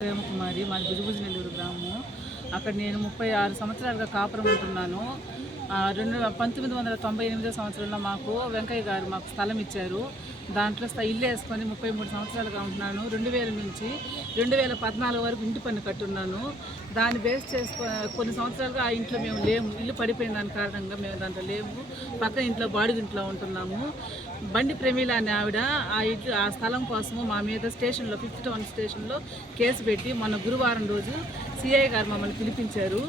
ప్రేమకుమారి మాది భుజభుజ నెల్లూరు గ్రామము. అక్కడ నేను 36 సంవత్సరాలుగా కాపురం ఉంటున్నాను. 1998 సంవత్సరంలో మాకు వెంకయ్య గారు మాకు స్థలం ఇచ్చారు. దాంట్లో ఇల్లు వేసుకొని 33 సంవత్సరాలుగా ఉంటున్నాను. 2000 నుంచి 2014 వరకు ఇంటి పన్ను కట్టున్నాను. దాన్ని బేస్ చేసుకొని కొన్ని సంవత్సరాలుగా ఆ ఇంట్లో మేము లేము. ఇల్లు పడిపోయిన దాని కారణంగా మేము దాంట్లో లేము. పక్కన ఇంట్లో బాడుగింట్లో ఉంటున్నాము. బండి ప్రమీల అనే ఆవిడ ఆ స్థలం కోసము మా మీద స్టేషన్లో 5th టౌన్ స్టేషన్లో కేసు పెట్టి మొన్న గురువారం రోజు సిఐ గారు మమ్మల్ని పిలిపించారు.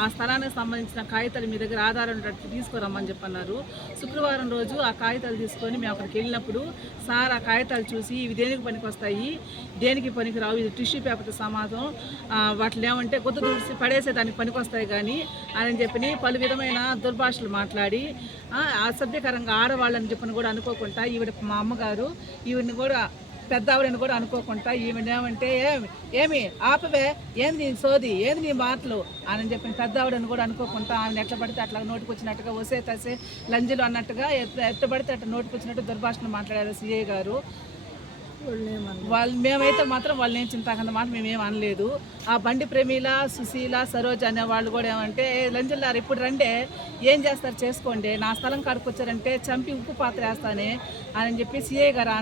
ఆ స్థలానికి సంబంధించిన కాగితాలు మీ దగ్గర ఆధారం తీసుకురమ్మని చెప్పన్నారు. శుక్రవారం రోజు ఆ కాగితాలు తీసుకొని మేము అక్కడికి వెళ్ళినప్పుడు సార్ ఆ కాగితాలు చూసి ఇవి దేనికి పనికి వస్తాయి, దేనికి పనికి రావు, ఇది టిష్యూ పేపర్తో సమాజం, వాటిని ఏమంటే గుద్ద దూడిసి పడేసేదానికి పనికి వస్తాయి కానీ అని చెప్పి పలు విధమైన దుర్భాషలు మాట్లాడి అసభ్యకరంగా ఆడవాళ్ళని చెప్పని కూడా అనుకోకుండా ఈవిడ మా అమ్మగారు ఈవిడిని కూడా పెద్ద ఆవిడని కూడా అనుకోకుండా ఈమెను ఏమంటే ఏమి ఆపవే, ఏంది నీ సోది, ఏంది నీ మాటలు అని చెప్పిన పెద్ద ఆవిడని కూడా అనుకోకుండా ఆమెను ఎట్లా పడితే అట్లా నోటికి వచ్చినట్టుగా వసే తసే లంజలు అన్నట్టుగా ఎట్లా పడితే అట్లా నోటికి వచ్చినట్టు దుర్భాషణ మాట్లాడారు సిఐ గారు. మేమైతే మాత్రం వాళ్ళు ఏం చింతాకంత మాట మేమేం అనలేదు. ఆ బండి ప్రమీల, సుశీల, సరోజ్ అనే వాళ్ళు కూడా ఏమంటే లంజల్లారు ఇప్పుడు రండే ఏం చేస్తారు చేసుకోండి, నా స్థలం కాడికి వచ్చారంటే చంపి ఉప్పు పాత్ర వేస్తానే అని చెప్పి సిఐ గారు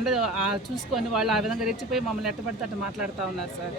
చూసుకొని వాళ్ళు ఆ విధంగా రెచ్చిపోయి మమ్మల్ని ఎట్టబడితే అట్లా మాట్లాడుతూ ఉన్నారు సార్.